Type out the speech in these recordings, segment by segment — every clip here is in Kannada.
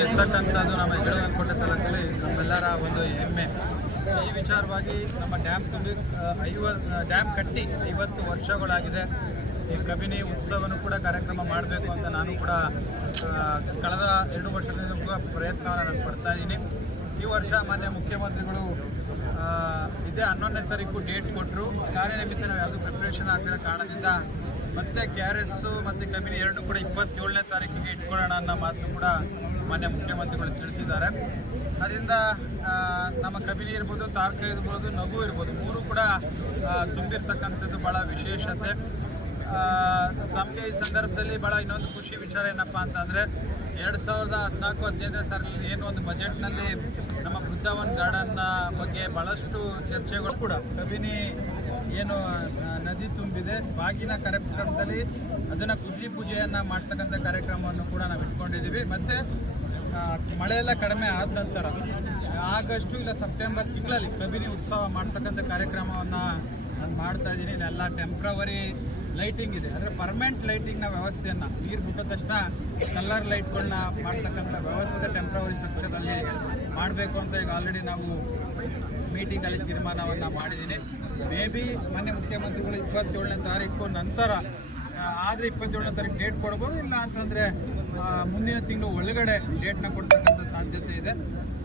ಇರ್ತಕ್ಕಂಥದ್ದು ನಮ್ಮ ಯಡಗನಕೋಟೆ ತಾಲೂಕಲ್ಲಿ ನಮ್ಮೆಲ್ಲರ ಒಂದು ಹೆಮ್ಮೆ. ಈ ವಿಚಾರವಾಗಿ ನಮ್ಮ ಡ್ಯಾಮ್ ತುಂಬಿ ಐವತ್ತು ಡ್ಯಾಮ್ ಕಟ್ಟಿ ಐವತ್ತು ವರ್ಷಗಳಾಗಿದೆ. ಈ ಕಬಿನಿ ಉತ್ಸವನ ಕೂಡ ಕಾರ್ಯಕ್ರಮ ಮಾಡಬೇಕು ಅಂತ ನಾನು ಕೂಡ ಕಳೆದ ಎರಡು ವರ್ಷದಿಂದ ಕೂಡ ಪ್ರಯತ್ನವನ್ನು ನಾನು ಪಡ್ತಾ ಇದ್ದೀನಿ. ಈ ವರ್ಷ ಮಾನ್ಯ ಮುಖ್ಯಮಂತ್ರಿಗಳು ಇದೇ ಹನ್ನೊಂದನೇ ತಾರೀಕು ಡೇಟ್ ಕೊಟ್ಟರು ಕಾರ್ಯನಿಮಿತ್ತ ನಾವು ಯಾವುದು ಪ್ರಿಪ್ರೇಷನ್ ಆಗ್ತಿರೋ ಕಾರಣದಿಂದ ಮತ್ತೆ ಕೆ ಆರ್ ಮತ್ತು ಕಬಿನಿ ಎರಡು ಕೂಡ ಇಪ್ಪತ್ತೇಳನೇ ತಾರೀಕಿಗೆ ಇಟ್ಕೊಳ್ಳೋಣ ಅನ್ನೋ ಮಾತು ಕೂಡ ಮಾನ್ಯ ಮುಖ್ಯಮಂತ್ರಿಗಳು ತಿಳಿಸಿದ್ದಾರೆ. ಅದರಿಂದ ನಮ್ಮ ಕಬಿನಿ ಇರ್ಬೋದು, ತಾರ್ಕ ಇರ್ಬೋದು, ನಗು ಇರ್ಬೋದು, ಮೂರು ಕೂಡ ತುಂಬಿರ್ತಕ್ಕಂಥದ್ದು ಭಾಳ ವಿಶೇಷತೆ. ನಮಗೆ ಈ ಸಂದರ್ಭದಲ್ಲಿ ಭಾಳ ಇನ್ನೊಂದು ಖುಷಿ ವಿಚಾರ ಏನಪ್ಪ ಅಂತಂದರೆ ಎರಡು ಸಾವಿರದ ಹದಿನಾಲ್ಕು ಹದಿನೈದನೇ ಸಾಲಿನಲ್ಲಿ ಏನು ಒಂದು ಬಜೆಟ್ನಲ್ಲಿ ನಮ್ಮ ಬೃಂದಾವನ್ ಗಾರ್ಡನ್ನ ಬಗ್ಗೆ ಭಾಳಷ್ಟು ಚರ್ಚೆಗಳು ಕೂಡ. ಕಬಿನಿ ಏನು ನದಿ ತುಂಬಿದೆ. ಬಾಗಿನ ಕಾರ್ಯಕ್ರಮದಲ್ಲಿ ಅದನ್ನು ಕುದ್ಲಿ ಪೂಜೆಯನ್ನು ಮಾಡ್ತಕ್ಕಂಥ ಕಾರ್ಯಕ್ರಮವನ್ನು ಕೂಡ ನಾವು ಇಟ್ಕೊಂಡಿದ್ದೀವಿ ಮತ್ತು ಮಳೆ ಎಲ್ಲ ಕಡಿಮೆ ಆದ ನಂತರ ಆಗಸ್ಟು ಇಲ್ಲ ಸೆಪ್ಟೆಂಬರ್ ತಿಂಗಳಲ್ಲಿ ಕಬಿನಿ ಉತ್ಸವ ಮಾಡ್ತಕ್ಕಂಥ ಕಾರ್ಯಕ್ರಮವನ್ನು ನಾನು ಮಾಡ್ತಾ ಇದ್ದೀನಿ. ಇದೆಲ್ಲ ಟೆಂಪ್ರವರಿ ಲೈಟಿಂಗ್ ಇದೆ. ಅಂದರೆ ಪರ್ಮನೆಂಟ್ ಲೈಟಿಂಗ್ನ ವ್ಯವಸ್ಥೆಯನ್ನು ನೀರು ಬಿಟ್ಟ ತಕ್ಷಣ ಕಲ್ಲರ್ ಲೈಟ್ಗಳನ್ನ ಮಾಡ್ತಕ್ಕಂಥ ವ್ಯವಸ್ಥೆ ಟೆಂಪ್ರವರಿ ಸ್ಟ್ರಕ್ಚರಲ್ಲಿ ಮಾಡಬೇಕು ಅಂತ ಈಗ ಆಲ್ರೆಡಿ ನಾವು ಮೀಟಿಂಗಲ್ಲಿ ತೀರ್ಮಾನವನ್ನು ಮಾಡಿದ್ದೀನಿ ಮೇ ಬಿ ಮಾನ್ಯ ಮುಖ್ಯಮಂತ್ರಿಗಳು ಇಪ್ಪತ್ತೇಳನೇ ತಾರೀಕು ನಂತರ ಆದರೆ ಇಪ್ಪತ್ತೇಳನೇ ತಾರೀಕು ಡೇಟ್ ಕೊಡ್ಬೋದು, ಇಲ್ಲ ಅಂತಂದರೆ ಮುಂದಿನ ತಿಂಗಳು ಒಳಗಡೆ ಡೇಟ್ನ ಕೊಡ್ತಕ್ಕಂಥ ಸಾಧ್ಯತೆ ಇದೆ.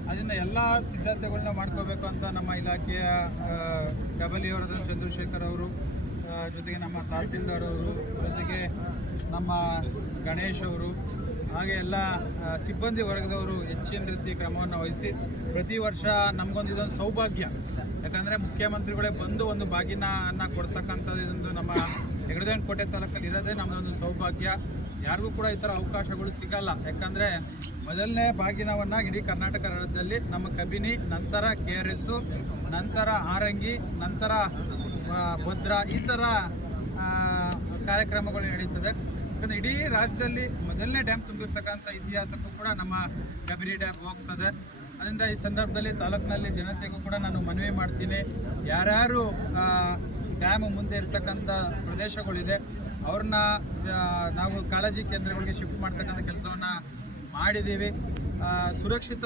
ಅದರಿಂದ ಎಲ್ಲ ಸಿದ್ಧತೆಗಳನ್ನ ಮಾಡ್ಕೋಬೇಕು ಅಂತ ನಮ್ಮ ಇಲಾಖೆಯ ಡಬಲಿಯವರದ ಚಂದ್ರಶೇಖರ್ ಅವರು ಜೊತೆಗೆ ನಮ್ಮ ತಹಸೀಲ್ದಾರ್ ಅವರು, ಜೊತೆಗೆ ನಮ್ಮ ಗಣೇಶ್ ಅವರು, ಹಾಗೆ ಎಲ್ಲ ಸಿಬ್ಬಂದಿ ವರ್ಗದವರು ಹೆಚ್ಚಿನ ರೀತಿ ಕ್ರಮವನ್ನು ವಹಿಸಿ ಪ್ರತಿ ವರ್ಷ ನಮಗೊಂದು ಇದೊಂದು ಸೌಭಾಗ್ಯ. ಯಾಕಂದರೆ ಮುಖ್ಯಮಂತ್ರಿಗಳೇ ಬಂದು ಒಂದು ಬಾಗಿನ ಕೊಡ್ತಕ್ಕಂಥದ್ದು ಇದೊಂದು ನಮ್ಮ ಹೆಗಡದೇನಕೋಟೆ ತಾಲೂಕಲ್ಲಿ ಇರೋದೇ ನಮ್ಮದೊಂದು ಸೌಭಾಗ್ಯ. ಯಾರಿಗೂ ಕೂಡ ಈ ಥರ ಅವಕಾಶಗಳು ಸಿಗಲ್ಲ. ಯಾಕಂದರೆ ಮೊದಲನೇ ಬಾಗಿನವನ್ನು ಇಡೀ ಕರ್ನಾಟಕ ರಾಜ್ಯದಲ್ಲಿ ನಮ್ಮ ಕಬಿನಿ, ನಂತರ ಕೆ ಆರ್ ಎಸ್ಸು ನಂತರ ಆರಂಗಿ, ನಂತರ ಭದ್ರ, ಈ ಥರ ಕಾರ್ಯಕ್ರಮಗಳು ನಡೀತದೆ. ಯಾಕಂದರೆ ಇಡೀ ರಾಜ್ಯದಲ್ಲಿ ಮೊದಲನೇ ಡ್ಯಾಮ್ ತುಂಬಿರ್ತಕ್ಕಂಥ ಇತಿಹಾಸಕ್ಕೂ ಕೂಡ ನಮ್ಮ ಗಬರಿ ಡ್ಯಾಮ್ ಹೋಗ್ತದೆ. ಅದರಿಂದ ಈ ಸಂದರ್ಭದಲ್ಲಿ ತಾಲೂಕಿನಲ್ಲಿ ಜನತೆಗೂ ಕೂಡ ನಾನು ಮನವಿ ಮಾಡ್ತೀನಿ. ಯಾರ್ಯಾರು ಡ್ಯಾಮ್ ಮುಂದೆ ಇರ್ತಕ್ಕಂಥ ಪ್ರದೇಶಗಳಿದೆ, ಅವ್ರನ್ನ ನಾವು ಕಾಳಜಿ ಕೇಂದ್ರಗಳಿಗೆ ಶಿಫ್ಟ್ ಮಾಡ್ತಕ್ಕಂಥ ಕೆಲಸವನ್ನು ಮಾಡಿದ್ದೀವಿ. ಸುರಕ್ಷಿತ